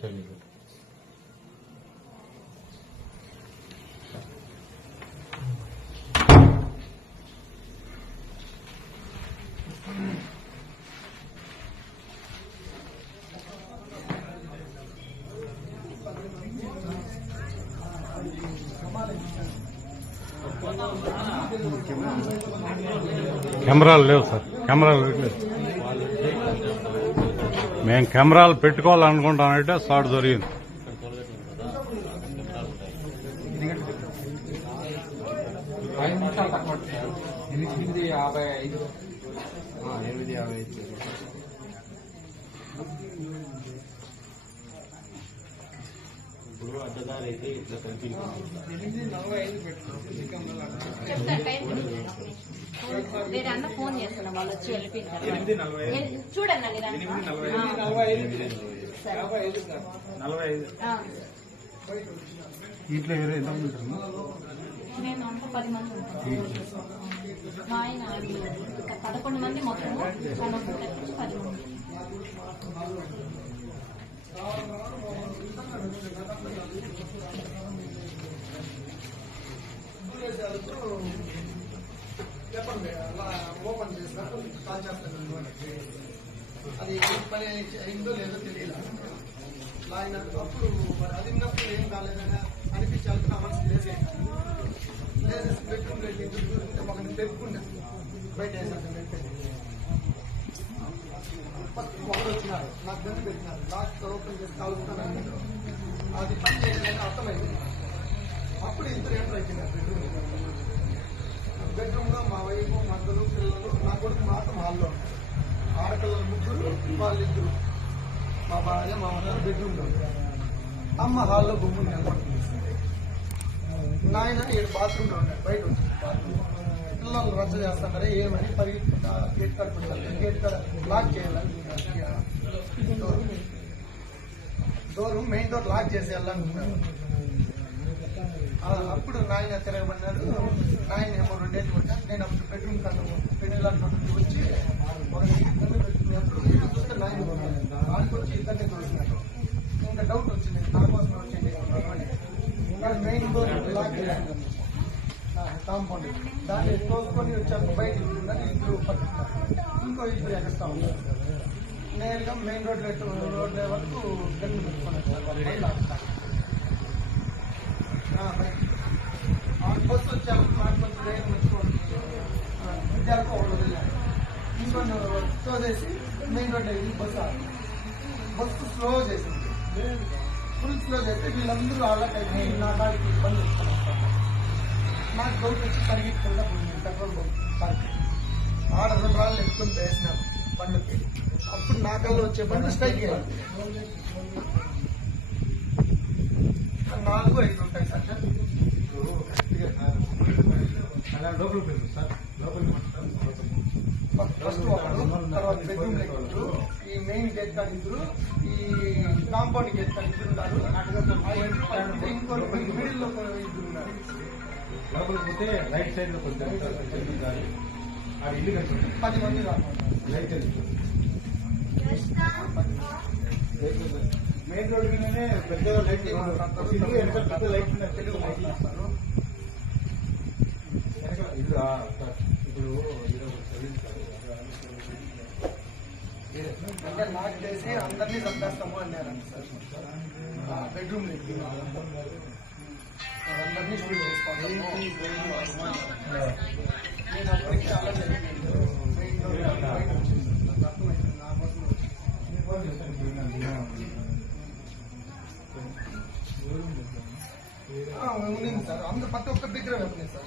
తెలియదు కెమెరాలు లేవు సార్ కెమెరాలు పెట్టలేదు మేము కెమెరాలు పెట్టుకోవాలనుకుంటామంటే షాట్ దొరికింది. ఐదు నిమిషాలు తక్కువ పడుతుంది. వేరే అన్న ఫోన్ చేస్తున్నా వాళ్ళు వచ్చి వెళ్ళిపోయిన ఎ- చూడండి. ఇంట్లో వేరే ఎంత మంది ఉంటారు? మేము అంతా పది మంది ఉంటాం. మా ఆయన పదకొండు మంది మొత్తం పది మంది చెప్పండి అలా ఓపెన్ చేసిన కాల్ చేస్తాను అది పని అయిందో లేదో తెలియదు. ఆయన అప్పుడు మరి అది ఉన్నప్పుడు ఏం కాలేదని అనిపించాలి నా మనసు లేసేసి లేసేసి బెడ్రూమ్ వెళ్ళి చూస్తుంటే ఒకరిని పెట్టుకున్నా. బయట ఫస్ట్ ఒకరు వచ్చినారు నాకు గన్ను పెట్టినారు. లాస్ట్ ఓపెన్ చేసి కాలుస్తానని. అది పని చేయడానికి అర్థమైంది. అప్పుడు ఇద్దరు ఎంటర్ అయిపోయినారు బెడ్రూమ్ బెడ్రూమ్లో. మా వైపు మద్దలు పిల్లలు నా కొడుకు మాత్రం హాల్లో ఉన్నారు. ఆడపిల్లలు ముగ్గురు వాళ్ళిద్దరు. మా భార్య మా అమ్మ బెడ్రూమ్లో అమ్మ హాల్లో గుమ్ముని నిలబడుతుంది నాయన ఏడు బాత్రూమ్లో ఉన్నాడు బయట పిల్లలు రచ్చ చేస్తారే ఏమని పరిగెత్తుకుంటా గేట్ కట్టుకుంటారు గేట్ కాడ లాక్ చేయాలని door door main door lock చేసి వెళ్ళాలనుకున్నాను అప్పుడు నాయన తిరగబడినాడు నాయన ఏమో రెండేళ్ళు కొట్టా నేను అప్పుడు బెడ్రూమ్ కన్నా పెళ్ళి లాంటి వచ్చి ఒక ఇద్దరిని పెట్టుకున్నప్పుడు వీళ్ళు చూస్తే నాయన కొట్టాను వాళ్ళకి వచ్చి ఇద్దరిని చూసినాడు ఇంకా డౌట్ వచ్చింది నా కోసం వచ్చింది ఇంకా మెయిన్ డోర్ లాక్ కాంపౌండ్ దాన్ని తోసుకొని వచ్చాక బయట ఉందని ఇద్దరు ఇంకో ఇంట్లో ఎగస్తా ఉన్నారు నేరుగా మెయిన్ రోడ్ రోడ్ వరకు గన్ను పెట్టుకొని వచ్చారు మళ్ళీ ఆపుతారు. బస్సు వచ్చాము బస్సు వేగం వచ్చుకోండి విద్యార్థి ఒకళ్ళు వదిలేదు ఇంకొన్ని తోసేసి మెయిన్ రోడ్ అయ్యి బస్సు ఆగింది. బస్సు స్లో చేసింది స్లో చేస్తే వీళ్ళందరూ వాళ్ళకి నా కాడికి వస్తారు. నాకు డౌట్ వచ్చి పరిగెత్తుకుంటా పోయింది. పెట్రోల్ బంక్ కాడికి. ఆడ రెండు రాళ్ళు ఎత్తుకొని వేసినాను బండికి అప్పుడు నా కళ్ళు వచ్చే బండి స్ట్రైక్ అయ్యింది నాలుగు ఐదు ఉంటాయి సార్. అలా లోపలికి పోయింది సార్. లోపలికి ఫస్ట్ ఒకడు తర్వాత బెడ్రూమ్ ఇద్దరు ఈ మెయిన్ గేట్ కాడ ఇద్దరు ఈ కాంపౌండ్ గేట్ కాడ ఇద్దరు ఉన్నారు ఆ ఇంకో మిడిల్లో ఇద్దరు ఉన్నారు. లోపలికి పోతే రైట్ సైడ్లో కొంచెం ఇల్లు పది మంది రైట్ మెయిన్ రోడ్ మీదనే పెద్ద లైట్ ఇల్లు పెద్ద లైట్ ఉన్నాయి. తెలుగు లైట్ ఇస్తారు. ఇప్పుడు అంటే లాక్ చేసి అందరినీ చంపేస్తాము అన్నారండి సార్. బెడ్రూమ్ అందరినీ షూట్ చేసుకోవాలి నేను అప్పటికి చాలా జరిగింది. ఉంది. సార్? అందరు ప్రతి ఒక్క దగ్గర వెళ్తున్నాయి sir.